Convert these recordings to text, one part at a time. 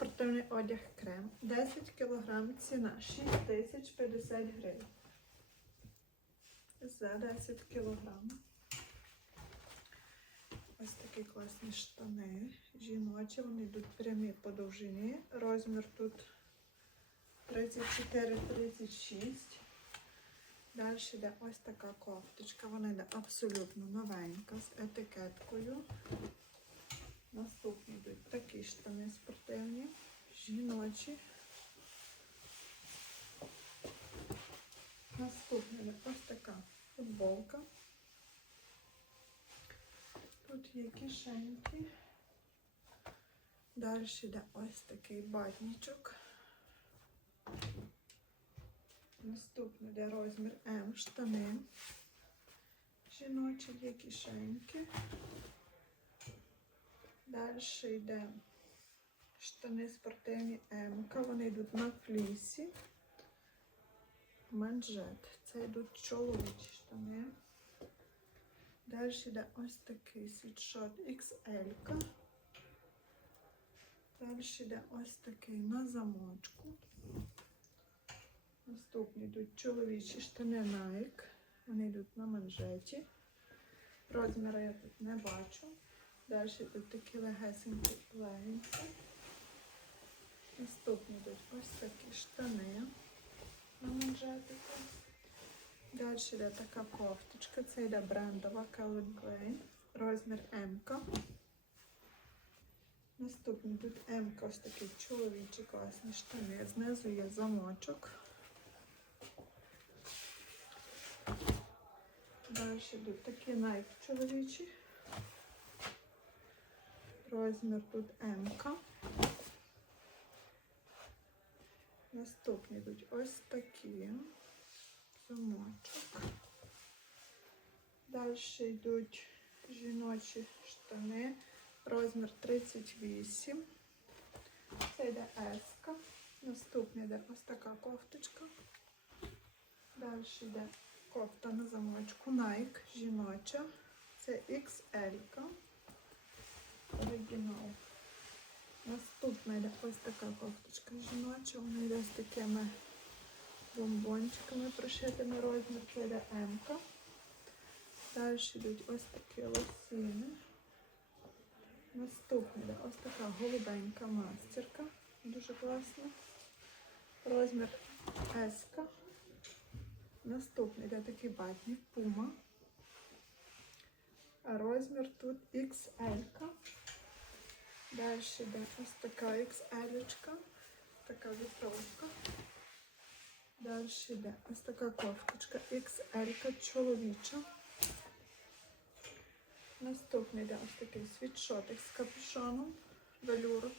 Спортивний одяг крем. 10 кг ціна 6050 гривень. За 10 кг. Ось такі класні штани. Жіночі, вони йдуть прямі по довжині. Розмір тут 34-36. Далі йде ось така кофточка. Вона йде абсолютно новенька з етикеткою. Наступні йдуть такі штани спортивні, жіночі. Наступна ось така футболка. Тут є кишеньки. Далі йде ось такий батнічок. Наступний йде розмір М штани. Жіночі є кишеньки. Далі йде штани спортивні М. Вони йдуть на флісі. Манжет. Це йдуть чоловічі штани. Далі йде ось такий світшот XL. Далі йде ось такий на замочку. Наступні йдуть чоловічі штани Nike. Вони йдуть на манжеті. Розміри я тут не бачу. Далі йдуть такі легесенькі легінці. Наступні йдуть ось такі штани на манжетику. Далі йде така кофточка. Це йде брендова Calvin Klein. Розмір М. Наступні тут М ось такі чоловічі класні штани. Знизу є замочок. Далі йдуть такі Nike чоловічі. Розмір тут М. Наступні йдуть ось такі. Замочок. Далі йдуть жіночі штани. Розмір 38. Це йде S. Наступна йде ось така кофточка. Далі йде кофта на замочку Nike жіноча. Це XL. Оригінал. Наступна йде ось така кофточка жіноча. Вона йде з такими бомбончиками прошитими розмір. Це йде М. Далі йдуть ось такі лосіни. Наступна йде ось така голубенька мастерка. Дуже класна. Розмір S. Наступний йде такий батник Puma. А розмір тут XL. Далі йде ось така XL, така вітровка. Далі йде ось така кофточка XL чоловіча. Наступний йде ось такий світшотик з капюшоном, велюру.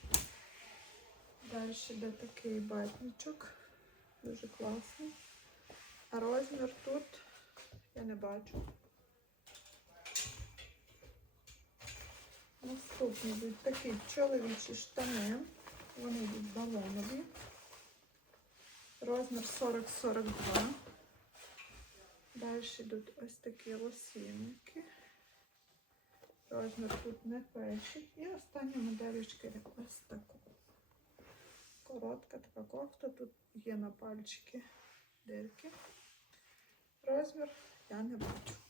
Далі йде такий батничок, дуже класний. А розмір тут я не бачу. Наступні йдуть такі чоловічі штани. Вони йдуть балонові. Розмір 40-42. Далі йдуть ось такі лосінки. Розмір тут не пишуть. І моделечка є ось таку. Коротка така кофта. Тут є на пальчики дирки. Розмір я не бачу.